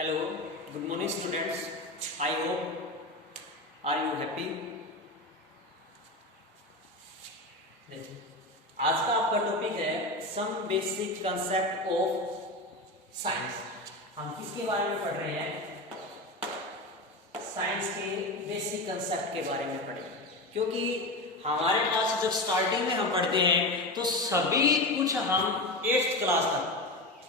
Hello, good morning students. I hope are you happy? आज का आपका टॉपिक है some basic concept of science. हम किसके बारे में पढ़ रहे हैं? साइंस के बेसिक कंसेप्ट के बारे में पढ़ेंगे, क्योंकि हमारे पास जब स्टार्टिंग में हम पढ़ते हैं तो सभी कुछ हम 8th क्लास तक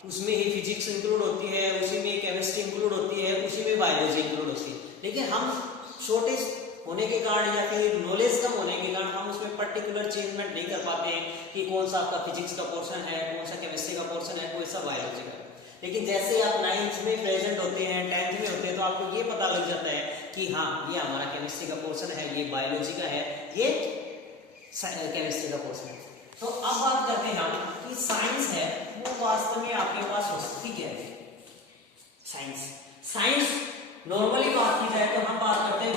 उसमें ही फिजिक्स इंक्लूड होती है, उसी में केमिस्ट्री इंक्लूड होती है, उसी में बायोलॉजी इंक्लूड होती है। लेकिन हम छोटे होने के कारण या फिर नॉलेज कम होने के कारण हम उसमें पर्टिकुलर चेंजमेंट नहीं कर पाते हैं कि कौन सा आपका फिजिक्स का पोर्शन है, कौन सा केमिस्ट्री का पोर्शन है, कौन सा बायोलॉजी का। लेकिन जैसे आप 9th में प्रेजेंट होते हैं, 10th में होते हैं, तो आपको ये पता लग जाता है कि हाँ ये हमारा केमिस्ट्री का पोर्शन है, ये बायोलॉजी का है, ये केमिस्ट्री का पोर्शन है। तो अब बात करते हैं हम कि साइंस है वो वास्तव में आपके पास होती क्या है? साइंस नॉर्मली बात की जाए तो हम बात करते हैं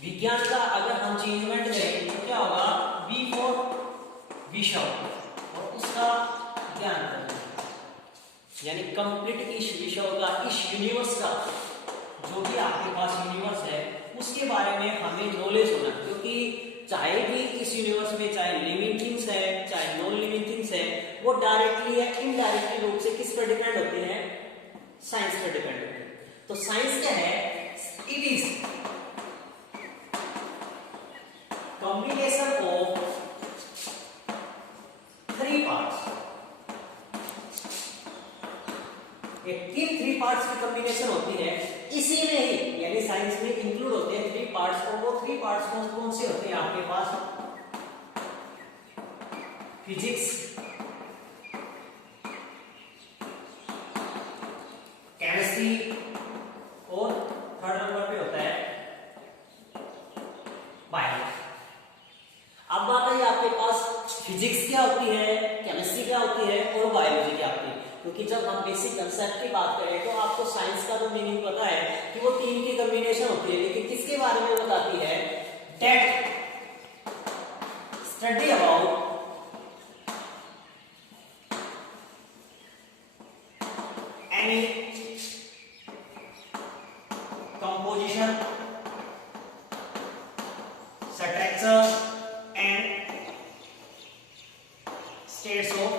विज्ञान का अगर हम चेंजमेंट करें तो क्या होगा? वी फॉर विषय और उसका ज्ञान करना, यानी कंप्लीट इस विषय का, इस यूनिवर्स का, जो भी आपके पास यूनिवर्स है उसके बारे में हमें नॉलेज होना, क्योंकि चाहे भी इस यूनिवर्स में चाहे लिविंग थिंग्स है चाहे नॉन लिविंग थिंग्स है, वो डायरेक्टली या इनडायरेक्टली रूप से किस पर डिपेंड होते हैं? साइंस पर डिपेंड होते हैं। तो साइंस क्या है? It is combination of 3 parts. एक 3 पार्ट्स की कॉम्बिनेशन होती है, इसी में ही यानी साइंस में इंक्लूड होते हैं 3 पार्ट्स। और वो 3 पार्ट्स कौन से होते हैं आपके पास? फिजिक्स, केमिस्ट्री और थर्ड नंबर पे होता है बायोलॉजी। अब बात आई आपके पास फिजिक्स क्या होती है, केमिस्ट्री क्या होती है और बायोलॉजी क्या होती है। क्योंकि जब हम बेसिक कंसेप्ट की बात करें तो आपको साइंस का तो मीनिंग पता है कि वो 3 की कॉम्बिनेशन होती है, लेकिन किसके बारे में बताती है? That study about any composition, structure and states of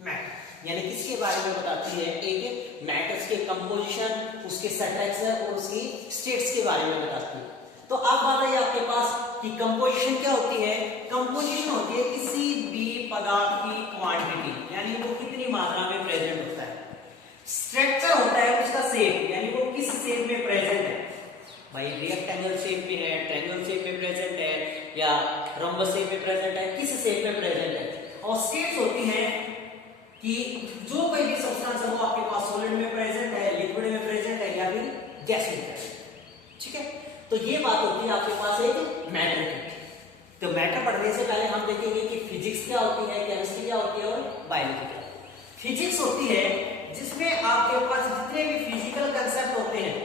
matter. यानी किसके बारे में बताती है? एक मैटर्स के कंपोजिशन, उसके स्ट्रक्चर और उसकी स्टेट्स के बारे में बताती है। तो अब बात आई आपके पास कि कंपोजिशन क्या होती है? कंपोजिशन होती है किसी भी पदार्थ की क्वांटिटी, यानी वो कितनी मात्रा में प्रेजेंट होता है। स्ट्रक्चर होता है उसका शेप, यानी वो किस शेप में प्रेजेंट है। भाई रेक्टेंगल शेप में है, ट्रायंगल शेप में प्रेजेंट है, या रोम्बस शेप में प्रेजेंट है, किस शेप में प्रेजेंट है। और स्टेट्स होती है कि जो कोई भी सब्सटेंस है वो आपके पास सॉलिड में प्रेजेंट है, लिक्विड में प्रेजेंट है या फिर गैस में प्रेजेंट। ठीक है, तो ये बात होती है आपके पास एक मैटर की। तो मैटर पढ़ने से पहले हम देखेंगे कि फिजिक्स क्या होती है, केमिस्ट्री क्या होती है और बायोलॉजी क्या होती है। फिजिक्स होती है जिसमें आपके पास जितने भी फिजिकल कंसेप्ट होते हैं,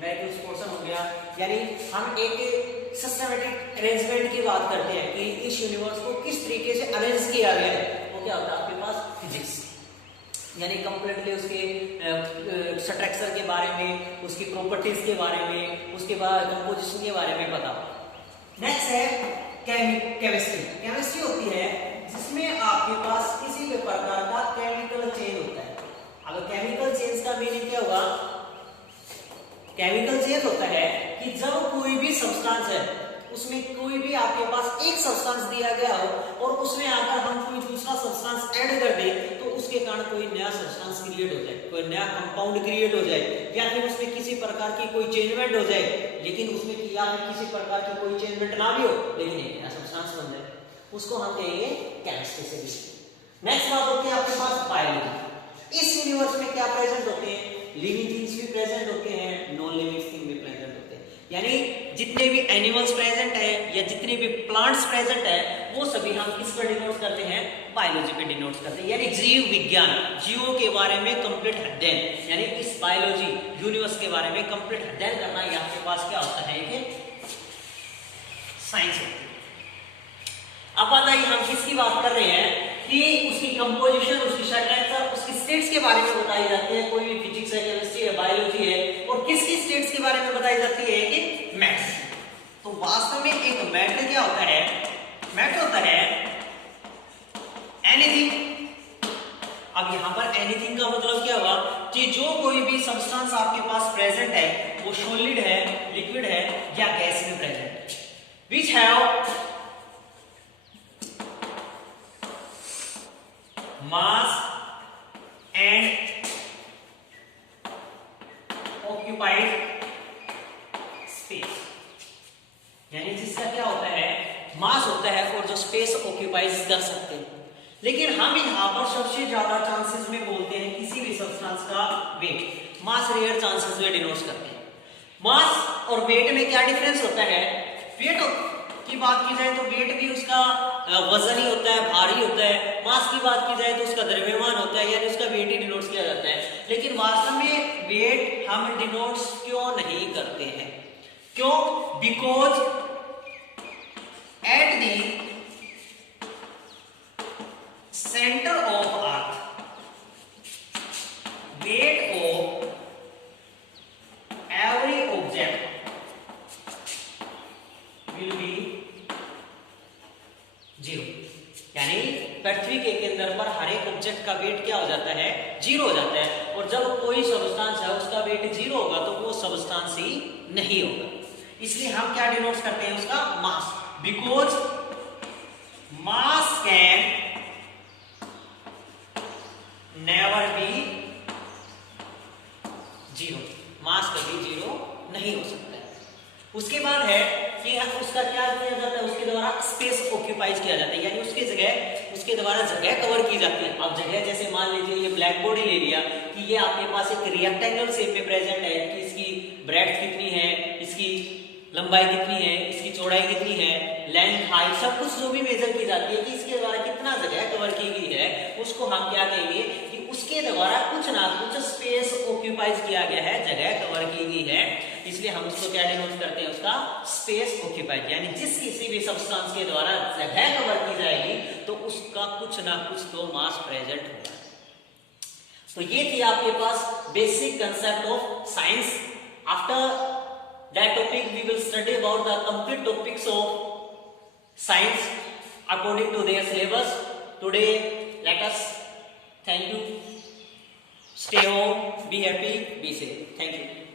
मैग्नेटिक पोर्शन हो गया, यानी हम एक सिस्टमैटिक अरेंजमेंट की बात करते हैं कि इस यूनिवर्स को किस तरीके से अरेंज किया गया है, वो क्या होता है आपके पास? फिजिक्स। यानी कंप्लीटली उसके स्ट्रक्चर के बारे में, उसकी प्रॉपर्टीज के बारे में, उसके बाद कंपोजिशन के बारे में पता। नेक्स्ट है केमिस्ट्री। केमिस्ट्री होती है जिसमें आपके पास किसी भी प्रकार का केमिकल चेंज होता है। अब केमिकल चेंज का मीनिंग क्या होगा? केमिकल चेंज होता है कि जब कोई भी सब्सटेंस है उसमें कोई भी आपके पास एक सब्सटेंस दिया गया हो और उसमें आकर हम कोई दूसरा सब्सटेंस ऐड कर दें तो उसके कारण कोई नया सब्सटेंस क्रिएट हो जाए, कोई नया कंपाउंड क्रिएट हो जाए, या फिर उसमें किसी प्रकार की कोई चेंजमेंट हो जाए, लेकिन उसमें या फिर किसी प्रकार की कोई चेंजमेंट ना भी हो लेकिन एक नया सब्सटेंस बन जाए, उसको हम कहेंगे केमिस्ट्री से भी। नेक्स्ट बात होती है आपके पास बायोलॉजी। इस यूनिवर्स में क्या प्रेजेंट होते हैं? लिविंग थिंग्स भी प्रेजेंट होते हैं, नॉन लिविंग थिंग भी प्रेजेंट होते हैं। यानी जितने भी एनिमल्स प्रेजेंट है या जितने भी प्लांट्स प्रेजेंट है वो सभी हम किस पर डिनोट करते हैं? बायोलॉजी पे डिनोट करते हैं। यानी जीव विज्ञान, जीवों के बारे में कंप्लीट अध्ययन, यानी इस बायोलॉजी यूनिवर्स के बारे में कंप्लीट अध्ययन करना, ये आपके पास क्या होता है? कि साइंस होती है। अब बात आई हम किसकी बात कर रहे हैं कि उसकी कंपोजिशन, उसकी स्ट्रक्चर, स्टेट्स के बारे में बताई जाती है, कोई भी फिजिक्स है, केमिस्ट्री है, बायोलॉजी है, और किसकी स्टेट्स के बारे में बताई जाती है कि मैटर। तो वास्तव में एक मैटर क्या होता है? मैटर होता है एनीथिंग। अब यहां पर एनीथिंग का मतलब क्या हुआ कि जो कोई भी सब्सटेंस आपके पास प्रेजेंट है वो सॉलिड है, लिक्विड है या गैस में प्रेजेंट है, which have mass and occupied space, यानी जिसका क्या होता है, मास होता है और जो स्पेस ऑक्यूपाइज कर सकते हैं। लेकिन हम यहाँ पर सबसे ज्यादा चांसेस में बोलते हैं किसी भी सब्सटेंस का वेट, मास रेयर चांसेस में डिनोट करते हैं। मास और वेट में क्या डिफरेंस होता है? वेट की बात की जाए तो वेट भी उसका वजन ही होता है, भारी होता है। मास की बात की जाए तो उसका द्रव्यमान होता है, यानी उसका वेट ही डिनोट किया जाता है। लेकिन वास्तव में वेट हम डिनोट क्यों नहीं करते हैं? क्यों? Because at the center of earth weight of every object will be 0, यानी पृथ्वी के केंद्र पर हर एक ऑब्जेक्ट का वेट क्या हो जाता है? 0 हो जाता है। और जब कोई सब्सटेंस है उसका वेट 0 होगा तो वो सब्सटेंस ही नहीं होगा। इसलिए हम क्या डिनोट करते हैं? उसका mass, because mass can never be 0, mass कभी 0 नहीं हो सकता है। उसके बाद है कि उसका क्या किया जाता है? उसके द्वारा स्पेस ऑक्यूपाइज किया जाता है, यानी उसके द्वारा जगह कवर की जाती है। अब जगह जैसे मान लीजिए ये ब्लैक बॉडी ले लिया कि ये आपके पास एक रेक्टेंगल शेप में प्रेजेंट है कि इसकी ब्रेड्थ कितनी है, इसकी लंबाई कितनी है, इसकी चौड़ाई कितनी है, लेंथ, हाइट, सब कुछ जो भी मेजर की जाती है कि इसके द्वारा कितना जगह कवर की गई है, उसको हम क्या कहेंगे कि उसके द्वारा कुछ ना कुछ स्पेस ऑक्यूपाइज किया गया है, जगह कवर की गई है। इसलिए हम उसको क्या डिनोट करते हैं? उसका स्पेस ऑक्यूपाइड, यानी जिस किसी भी सब्सटेंस के द्वारा जगह कवर की जाएगी तो उसका कुछ ना कुछ तो मास प्रेजेंट होगा। तो ये थी आपके पास basic concept of science. After that topic we will study about the complete topics of science according to their syllabus. Today let us thank you, stay home, be happy, be safe. Thank you.